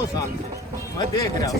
2 साल से मैं देख रहा हूँ।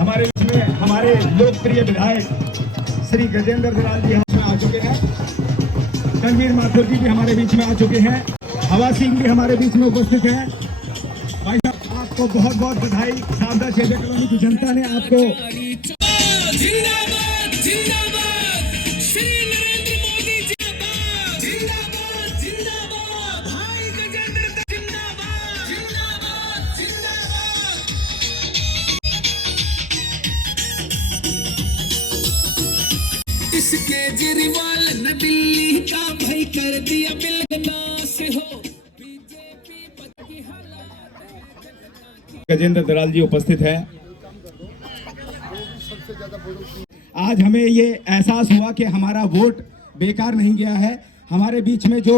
हमारे इसमें हमारे लोकप्रिय विधायक श्री गजेंद्र दलाल जी हमारे आ चुके हैं। रणवीर माथुर जी भी हमारे बीच में आ चुके हैं। हवा सिंह भी हमारे बीच में उपस्थित है। भाई साहब आपको बहुत बहुत बधाई। सावधा क्षेत्र कॉलोनी की जनता ने आपको जिंदाबाद जिंदाबाद श्री नरेंद्र मोदी जिंदाबाद जिंदाबाद जिंदाबाद भाई गजेंद्र जिंदाबाद जिंदाबाद जिंदाबाद। इस केजरीवाल ने दिल्ली का भाई कर दिया बिलनास हो। गजेंद्र दलाल जी उपस्थित है। आज हमें ये एहसास हुआ कि हमारा वोट बेकार नहीं गया है। हमारे बीच में जो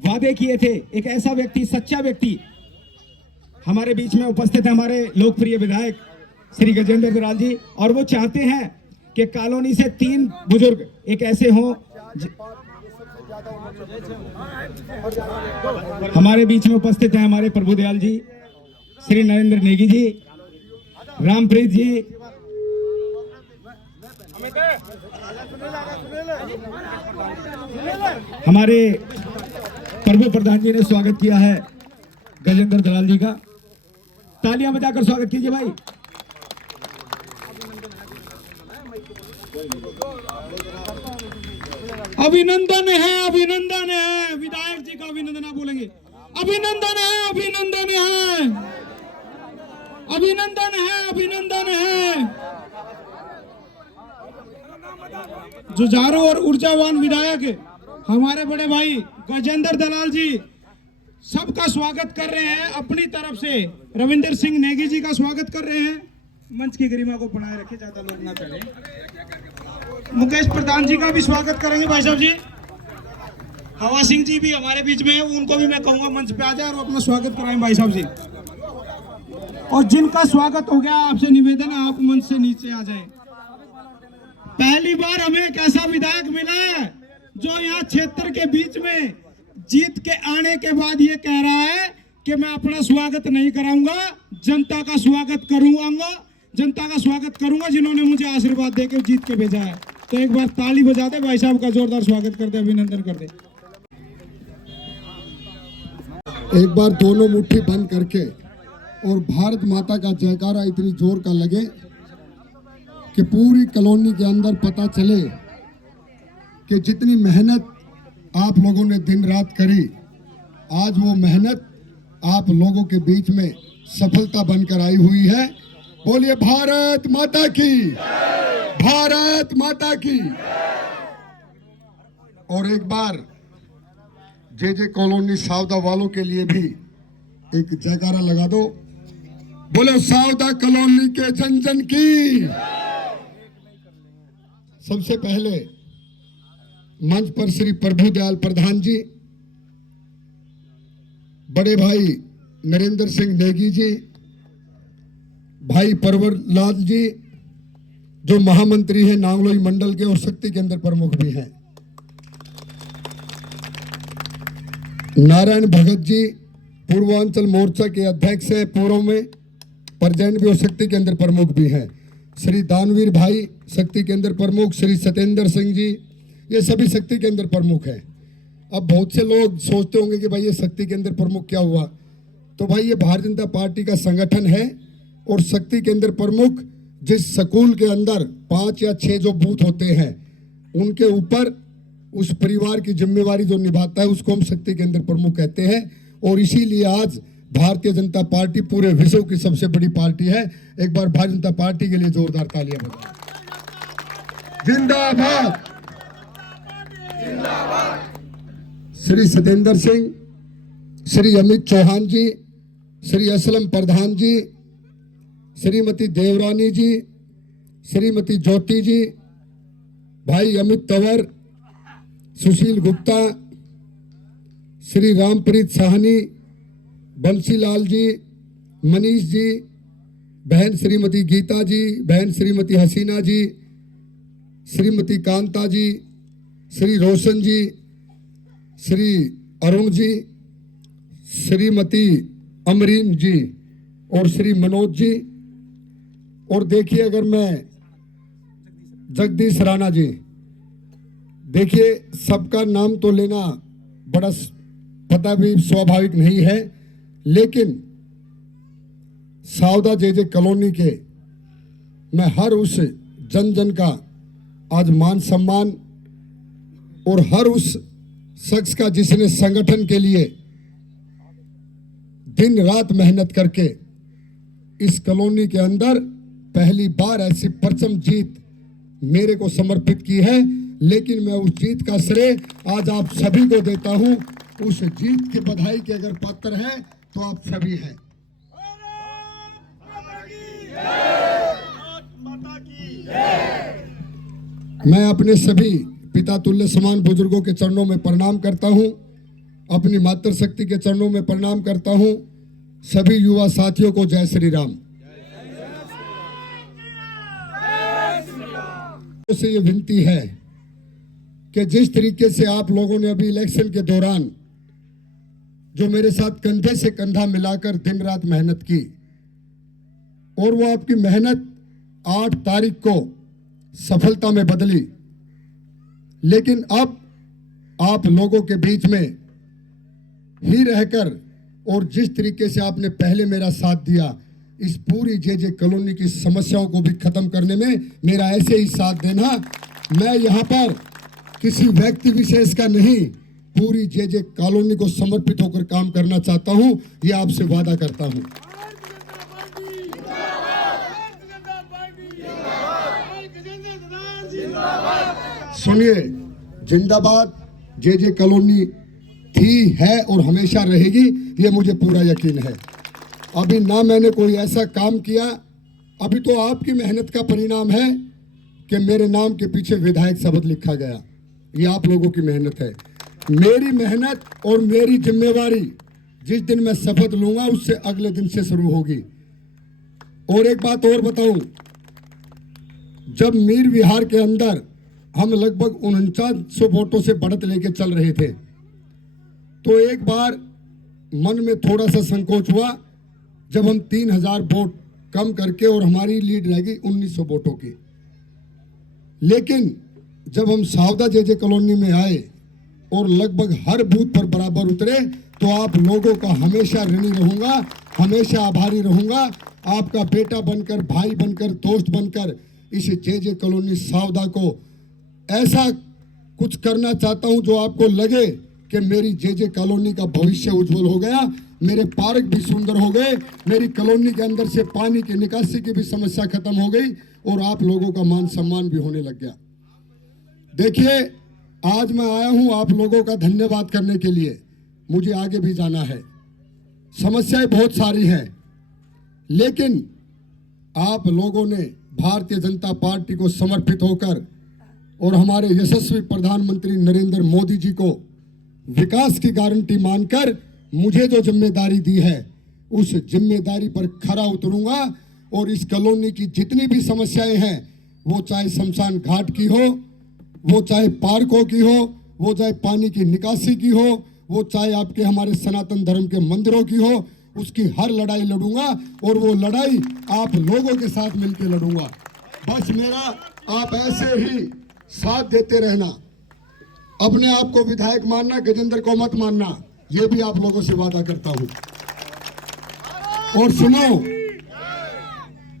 वादे किए थे, एक ऐसा व्यक्ति, सच्चा व्यक्ति हमारे बीच में उपस्थित है, हमारे लोकप्रिय विधायक श्री गजेंद्र दलाल जी। और वो चाहते हैं कि कॉलोनी से 3 बुजुर्ग एक ऐसे हों। हमारे बीच में उपस्थित हैं हमारे प्रभुदयाल जी, श्री नरेंद्र नेगी जी, रामप्रीत जी, हमारे प्रभु प्रधान जी ने स्वागत किया है गजेंद्र दलाल जी का। तालियां बजाकर स्वागत कीजिए भाई। अभिनंदन है, अभिनंदन है। विधायक जी का अभिनंदन आप बोलेंगे। अभिनंदन है, अभिनंदन है, अभिनंदन है, अभिनंदन है। जुझारू और ऊर्जावान विधायक हमारे बड़े भाई गजेंद्र दलाल जी सबका स्वागत कर रहे हैं। अपनी तरफ से रविंदर सिंह नेगी जी का स्वागत कर रहे हैं। मंच की गरिमा को बनाए रखे, ज्यादा लोग ना चले। मुकेश प्रधान जी का भी स्वागत करेंगे भाई साहब जी। हवा सिंह जी भी हमारे बीच में है, उनको भी मैं कहूंगा मंच पे आ जाए और अपना स्वागत कराएं भाई साहब जी। और जिनका स्वागत हो गया, आपसे निवेदन है आप मंच से नीचे आ जाएं। पहली बार हमें एक ऐसा विधायक मिला है जो यहाँ क्षेत्र के बीच में जीत के आने के बाद ये कह रहा है कि मैं अपना स्वागत नहीं कराऊंगा, जनता का स्वागत करूंगा, जनता का स्वागत करूंगा जिन्होंने मुझे आशीर्वाद देकर जीत के भेजा है। तो एक बार ताली बजा दे भाई साहब का, जोरदार स्वागत कर दे, अभिनंदन कर दे। एक बार दोनों मुट्ठी बंद करके और भारत माता का जयकारा इतनी जोर का लगे कि पूरी कॉलोनी के अंदर पता चले कि जितनी मेहनत आप लोगों ने दिन रात करी, आज वो मेहनत आप लोगों के बीच में सफलता बनकर आई हुई है। बोलिए भारत माता की, भारत माता की। और एक बार जे कॉलोनी सावदा वालों के लिए भी एक जयकारा लगा दो। बोलो सावदा कॉलोनी के जन जन की। सबसे पहले मंच पर श्री प्रभु दयाल प्रधान जी, बड़े भाई नरेंद्र सिंह नेगी जी, भाई परवर लाल जी जो महामंत्री हैं नांगलोई मंडल के और शक्ति केंद्र प्रमुख भी हैं, नारायण भगत जी पूर्वांचल मोर्चा के अध्यक्ष हैं, पूर्व में प्रेजेंट भी और शक्ति केंद्र प्रमुख भी हैं, श्री दानवीर भाई शक्ति केंद्र प्रमुख, श्री सत्येंद्र सिंह जी, ये सभी शक्ति केंद्र प्रमुख हैं। अब बहुत से लोग सोचते होंगे कि भाई ये शक्ति केंद्र प्रमुख क्या हुआ, तो भाई ये भारतीय जनता पार्टी का संगठन है और शक्ति केंद्र प्रमुख जिस स्कूल के अंदर 5 या 6 जो बूथ होते हैं उनके ऊपर उस परिवार की जिम्मेवारी जो निभाता है उसको हम शक्ति केंद्र प्रमुख कहते हैं। और इसीलिए आज भारतीय जनता पार्टी पूरे विश्व की सबसे बड़ी पार्टी है। एक बार भारतीय जनता पार्टी के लिए जोरदार तालियां बजाएं। जिंदाबाद, श्री सत्येंद्र सिंह, श्री अमित चौहान जी, श्री असलम प्रधान जी, श्रीमती देवरानी जी, श्रीमती ज्योति जी, भाई अमित तंवर, सुशील गुप्ता, श्री रामप्रीत साहनी, बंसीलाल जी, मनीष जी, बहन श्रीमती गीता जी, बहन श्रीमती हसीना जी, श्रीमती कांता जी, श्री रोशन जी, श्री अरुण जी, श्रीमती अमरीन जी और श्री मनोज जी। और देखिए अगर मैं जगदीश राणा जी, देखिए सबका नाम तो लेना बड़ा पता भी स्वाभाविक नहीं है, लेकिन सावदा जे कॉलोनी के मैं हर उस जन जन का आज मान सम्मान और हर उस शख्स का जिसने संगठन के लिए दिन रात मेहनत करके इस कॉलोनी के अंदर पहली बार ऐसी परचम जीत मेरे को समर्पित की है, लेकिन मैं उस जीत का श्रेय आज आप सभी को देता हूं। उस जीत के बधाई के अगर पात्र हैं तो आप सभी हैं। मैं अपने सभी पिता तुल्य समान बुजुर्गों के चरणों में प्रणाम करता हूं, अपनी मातृशक्ति के चरणों में प्रणाम करता हूं। सभी युवा साथियों को जय श्री राम। से ये विनती है कि जिस तरीके से आप लोगों ने अभी इलेक्शन के दौरान जो मेरे साथ कंधे से कंधा मिलाकर दिन रात मेहनत की और वो आपकी मेहनत 8 तारीख को सफलता में बदली, लेकिन अब आप लोगों के बीच में ही रहकर और जिस तरीके से आपने पहले मेरा साथ दिया, इस पूरी जे कॉलोनी की समस्याओं को भी खत्म करने में मेरा ऐसे ही साथ देना। मैं यहाँ पर किसी व्यक्ति विशेष का नहीं, पूरी जे कॉलोनी को समर्पित होकर काम करना चाहता हूँ, ये आपसे वादा करता हूँ। सुनिए, जिंदाबाद जे कॉलोनी थी, है और हमेशा रहेगी, ये मुझे पूरा यकीन है। अभी ना मैंने कोई ऐसा काम किया, अभी तो आपकी मेहनत का परिणाम है कि मेरे नाम के पीछे विधायक शब्द लिखा गया। ये आप लोगों की मेहनत है। मेरी मेहनत और मेरी जिम्मेवारी जिस दिन मैं शपथ लूंगा उससे अगले दिन से शुरू होगी। और एक बात और बताऊं, जब मीर विहार के अंदर हम लगभग 4900 वोटों से बढ़त लेके चल रहे थे, तो एक बार मन में थोड़ा सा संकोच हुआ जब हम 3000 वोट कम करके और हमारी लीड रह गई 1900 वोटों की। लेकिन जब हम सावदा जे कॉलोनी में आए और लगभग हर बूथ पर बराबर उतरे तो आप लोगों का हमेशा ऋणी रहूंगा, हमेशा आभारी रहूंगा। आपका बेटा बनकर, भाई बनकर, दोस्त बनकर इस जे कॉलोनी सावदा को ऐसा कुछ करना चाहता हूं जो आपको लगे कि मेरी जे कॉलोनी का भविष्य उज्जवल हो गया, मेरे पार्क भी सुंदर हो गए, मेरी कॉलोनी के अंदर से पानी की निकासी की भी समस्या खत्म हो गई और आप लोगों का मान सम्मान भी होने लग गया। देखिए, आज मैं आया हूं आप लोगों का धन्यवाद करने के लिए। मुझे आगे भी जाना है, समस्याएं बहुत सारी हैं, लेकिन आप लोगों ने भारतीय जनता पार्टी को समर्पित होकर और हमारे यशस्वी प्रधानमंत्री नरेंद्र मोदी जी को विकास की गारंटी मानकर मुझे जो जिम्मेदारी दी है उस जिम्मेदारी पर खरा उतरूंगा और इस कॉलोनी की जितनी भी समस्याएं हैं, वो चाहे शमशान घाट की हो, वो चाहे पार्कों की हो, वो चाहे पानी की निकासी की हो, वो चाहे आपके हमारे सनातन धर्म के मंदिरों की हो, उसकी हर लड़ाई लड़ूंगा और वो लड़ाई आप लोगों के साथ मिलकर लड़ूंगा। बस मेरा आप ऐसे ही साथ देते रहना, अपने आप को विधायक मानना, गजेंद्र को मत मानना, ये भी आप लोगों से वादा करता हूं। और सुनो,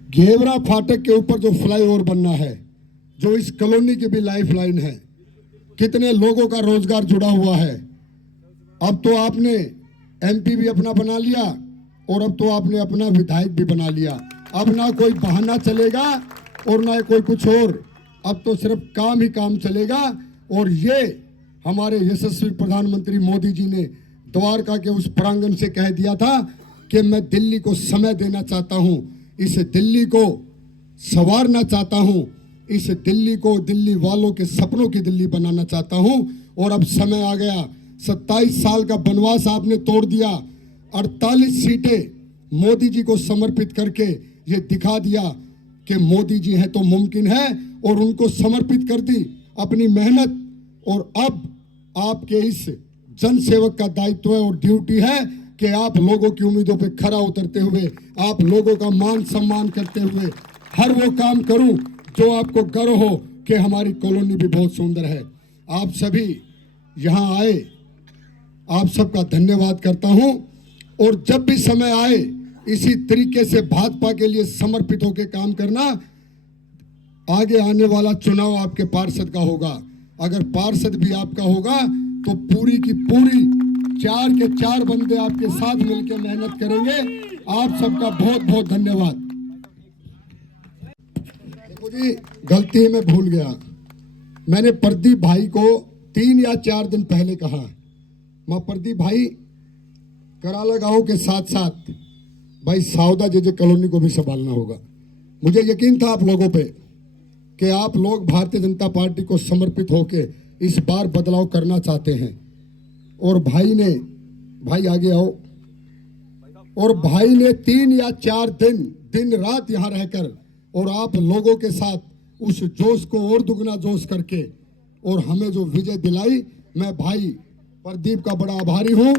घेवरा फाटक के ऊपर जो फ्लाईओवर बनना है, जो इस कॉलोनी की भी लाइफ लाइन है, कितने लोगों का रोजगार जुड़ा हुआ है। अब तो आपने एमपी भी अपना बना लिया और अब तो आपने अपना विधायक भी बना लिया। अब ना कोई बहाना चलेगा और ना कोई कुछ और, अब तो सिर्फ काम ही काम चलेगा। और ये हमारे यशस्वी प्रधानमंत्री मोदी जी ने द्वारका के उस प्रांगण से कह दिया था कि मैं दिल्ली को समय देना चाहता हूं, इस दिल्ली को संवारना चाहता हूं, इस दिल्ली को दिल्ली वालों के सपनों की दिल्ली बनाना चाहता हूं। और अब समय आ गया, 27 साल का वनवास आपने तोड़ दिया, 48 सीटें मोदी जी को समर्पित करके ये दिखा दिया कि मोदी जी हैं तो मुमकिन है, और उनको समर्पित कर दी अपनी मेहनत। और अब आपके इस जन सेवक का दायित्व है और ड्यूटी है कि आप लोगों की उम्मीदों पे खरा उतरते हुए, आप लोगों का मान सम्मान करते हुए हर वो काम करूं जो आपको गर्व हो कि हमारी कॉलोनी भी बहुत सुंदर है। आप सभी यहां आए, आप सबका धन्यवाद करता हूं। और जब भी समय आए इसी तरीके से भाजपा के लिए समर्पित होकर काम करना। आगे आने वाला चुनाव आपके पार्षद का होगा, अगर पार्षद भी आपका होगा तो पूरी की पूरी 4 के 4 बंदे आपके साथ मिलकर मेहनत करेंगे। आप सबका बहुत बहुत धन्यवाद। मुझे गलती मैं भूल गया, मैंने प्रदीप भाई को 3 या 4 दिन पहले कहा, मैं प्रदीप भाई कराला गांव के साथ साथ भाई सावदा जे कॉलोनी को भी संभालना होगा। मुझे यकीन था आप लोगों पे कि आप लोग भारतीय जनता पार्टी को समर्पित होकर इस बार बदलाव करना चाहते हैं। और भाई आगे आओ, और भाई ने 3 या 4 दिन रात यहां रहकर और आप लोगों के साथ उस जोश को और दुगना जोश करके और हमें जो विजय दिलाई, मैं भाई प्रदीप का बड़ा आभारी हूं।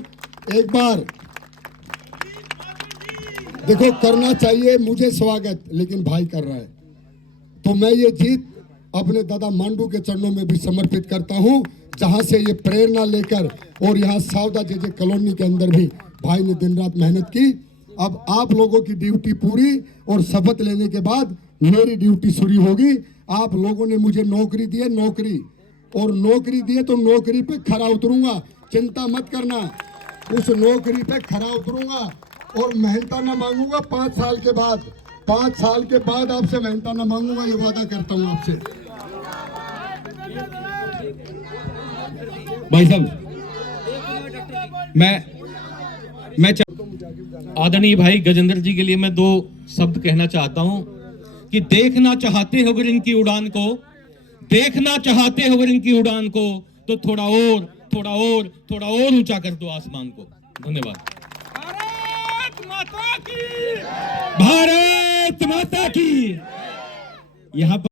एक बार देखो, करना चाहिए मुझे स्वागत, लेकिन भाई कर रहा है, तो मैं ये जीत अपने दादा मांडू के चरणों में भी समर्पित करता हूं, जहां से ये प्रेरणा लेकर और यहाँ सावदा जे कॉलोनी के अंदर भी भाई ने दिन रात मेहनत की। अब आप लोगों की ड्यूटी पूरी और शपथ लेने के बाद मेरी ड्यूटी शुरू होगी। आप लोगों ने मुझे नौकरी दी है, नौकरी दी है तो नौकरी पे खरा उतरूंगा, चिंता मत करना, उस नौकरी पे खरा उतरूंगा और मेहनताना मांगूंगा। 5 साल के बाद आपसे मेहनताना मांगूंगा, ये वादा करता हूं आपसे। भाई साहब, मैं आदरणीय भाई गजेंद्र जी के लिए मैं 2 शब्द कहना चाहता हूं कि देखना चाहते हो अगर इनकी उड़ान को, देखना चाहते हो अगर इनकी उड़ान को, तो थोड़ा और ऊंचा कर दो आसमान को। धन्यवाद। भारत माता की। यहाँ पर